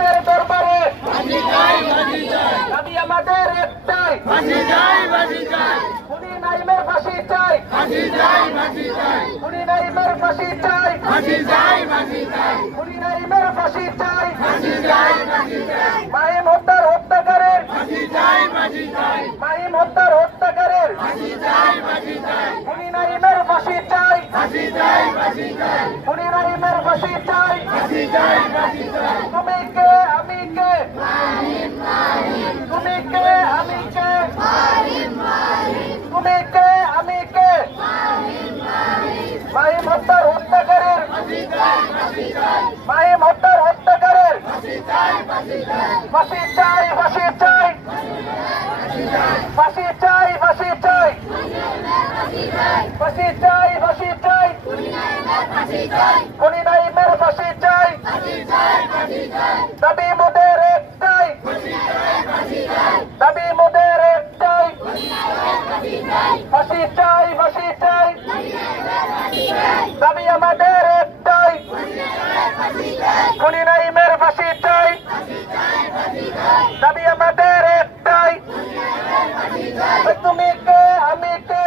আদালতের দরবারে দাবি আমাদের একটাই, খুনি নাইমের ফাঁসি চাই, খুনি নাইমের ফাঁসি চাই, খুনি নাইমের ফাঁসি চাই, মাহিম হত্যার হত্যাকারের, মাহিম হত্যার হত্যাকারের খুনি নাইমের ফাঁসি চাই, খুনি নাইমের ফাঁসি চাই। তুমি কে আমি কে, তুমি কে আমি কে, তুমি কে আমি কে, মাহিম হত্যার হত্যাকারের, মাহিম হত্যার হত্যাকারের ফাঁসি চাই, ফাঁসি চাই, ফাঁসি চাই, ফাঁসি চাই, ফাঁসি চাই, ফাঁসি চাই, খুনি নাইমের ফাঁসি চাই। দাবি মোদের একটাই, দাবি মোদের একটাই, ফাঁসি চাই, ফাঁসি চাই, দাবি আমাদের একটাই, খুনি নাইমের ফাঁসি চাই, দাবি আমাদের একটাই। তুমি কে আমি কে,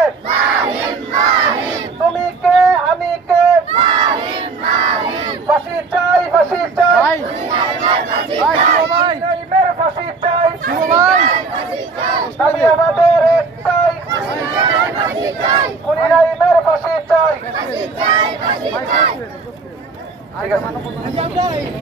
তুমি কে আমি কে, ফাঁসি চাই, ফাঁসি চাই, নাইমের ফাঁসি চাই, দাবি আমাদের একটাই, খুনি নাইমের ফাঁসি চাই। ঠিক আছে।